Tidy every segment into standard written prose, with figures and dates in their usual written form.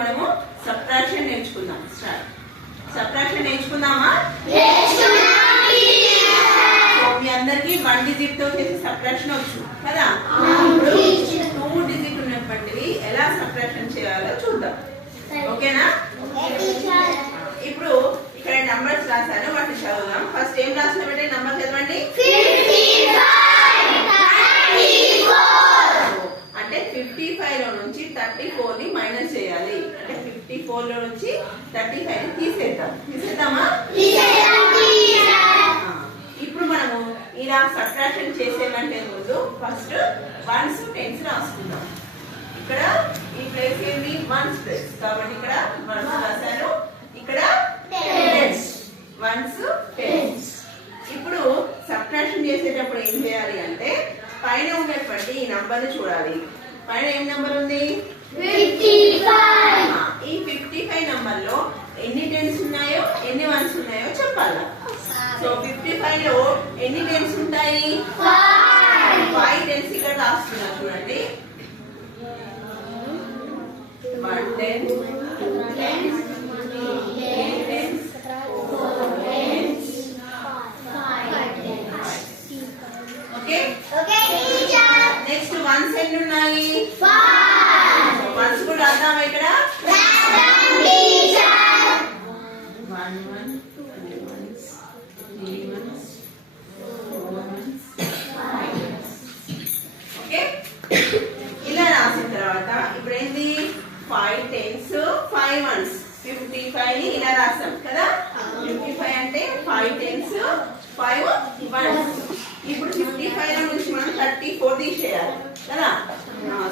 మనము సబ్ట్రాక్షన్ నేర్చుకుందాం. Start. Subtraction నేర్చుకుందామా? మీ అందరికి 1 డిజిట్ తో చేసే సబ్ట్రాక్షన్ వచ్చు కదా. ఇప్పుడు 2 డిజిట్ ఉన్నటువంటివి ఎలా సబ్ట్రాక్షన్ చేయాలో చూద్దాం. ఓకేనా? ఇప్పుడు ఇక్కడ నంబర్స్ రాశాను, వాటిని చదువుదాం. ఫస్ట్ ఏం రాసిన బట్టి నంబర్ చదవండి. అంటే 55 లో నుంచి 34 ని మైనస్ చేయాలి. అంటే 54 లో నుంచి 35 ని తీసేద్దామా? ఇప్పుడు మనము ఇలా సబ్ట్రాక్షన్ చేసేదంటే ముందు ఫస్ట్ వన్స్ టెన్స్ రాసుకుందాం. ఇక్కడ ఈ ప్లేస్ ఏంటి? వన్స్ ప్లేస్ కాబట్టి ఇక్కడ వన్స్ రాశాను, ఇక్కడ టెన్స్. Ones tens. ఇప్పుడు సబ్ట్రాక్షన్ చేసేటప్పుడు ఏం చేయాలి అంటే పైన ఉన్నటువంటి ఈ నంబర్ చూడాలి. పైన ఏం నంబర్ ఉంది? 55. ఈ 55 నంబర్ లో ఎన్ని టెన్స్ ఉన్నాయో ఎన్ని వన్స్ ఉన్నాయో చెప్పాలా. సో 55 లో ఎన్ని టెన్స్ ఉంటాయి? 5 టెన్స్ ఇక్కడ రాస్తున్నా చూడండి. 1 10, 2 10, 3 10, 4 10, 5 10. ఓకే? నెక్స్ట్ వన్స్ ఎన్ని ఉన్నాయి? 1 కూడా రాద్దామా ఇక్కడ? 1 1 2 1 3 1 4 1 5 1. ఓకే? ఇలా రాసిన తర్వాత ఇప్పుడు ఏంది? 5 టెన్స్ 5 వన్స్. 55 ని ఇలా రాస్తాం కదా. 55 అంటే 5 టెన్స్ 5 వన్స్. ఇప్పుడు 55 లో నుంచి మనం 34 తీసేయాలి కదా.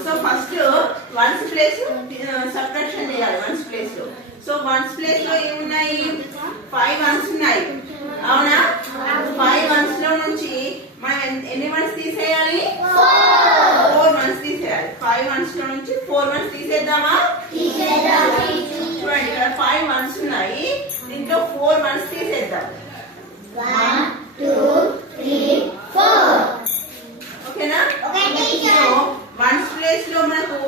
So first ones place subtraction చేయాలి. వన్స్ ప్లేస్ లో సో వన్స్ ప్లేస్ లో ఏమున్నాయి? 5 వన్స్ ఉన్నాయి, అవునా? 5 వన్స్ లో నుంచి మనం ఎన్ని వన్స్ తీసేయాలి? 4 వన్స్ తీసేయాలి. 5 వన్స్ లో నుంచి 4 వన్స్ తీసేద్దామా? చూడండి ఇక్కడ 5 వన్స్ ఉన్నాయి, దీంట్లో 4 వన్స్ తీసేద్దాం. 1 2 3 4. ఓకేనా? సో వన్స్ ప్లేస్ లో మనకు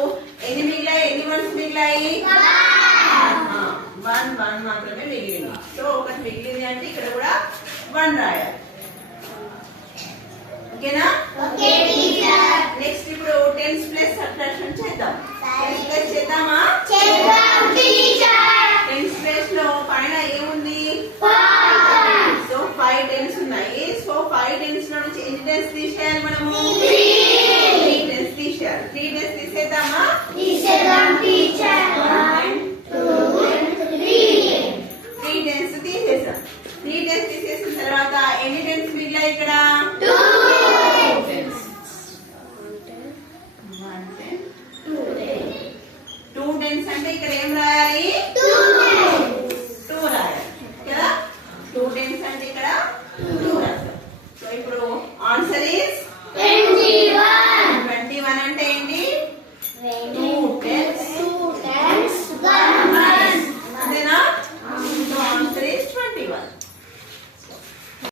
ఎన్ని మిగిలాయి? ఎన్ని వన్స్ మిగిలాయి? 1 1 మాత్రమే మిగిలింది. సో ఒకటి మిగిలింది అంటే ఇక్కడ కూడా 1 రాయాలి. ఓకేనా? నెక్స్ట్ ఇప్పుడు టెన్స్ ప్లస్ సబ్ట్రాక్షన్ చేద్దాం. టెన్స్ ప్లస్ చేద్దామా? టెన్స్ ప్లేస్ లో పైన ఏముంది? సో 5 టెన్స్ ఉన్నాయి. సో 5 టెన్స్ లో నుంచి ఎన్ని టెన్స్ తీసేయాలి మనము? 3 టెన్స్ తీసేయాలి. 3 టెన్స్ తీసేద్దామా?